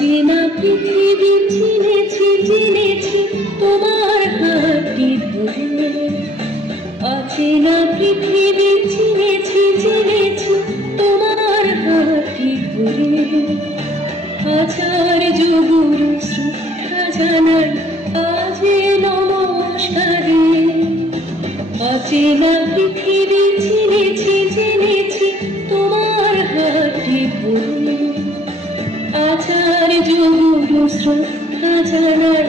অচেনা পৃথিবী চিনেছি চিনেছি তোমার হাতটি ধরে। অচেনা পৃথিবী চিনেছি চিনেছি তোমার হাতটি ধরে। হাজার যুগের শ্রদ্ধা জানাই আজ নমস্কারে। অচেনা পৃথিবী চিনেছি চিনেছি তোমার হাতটি ধরে। হাজার যুগের শ্রদ্ধা জানাই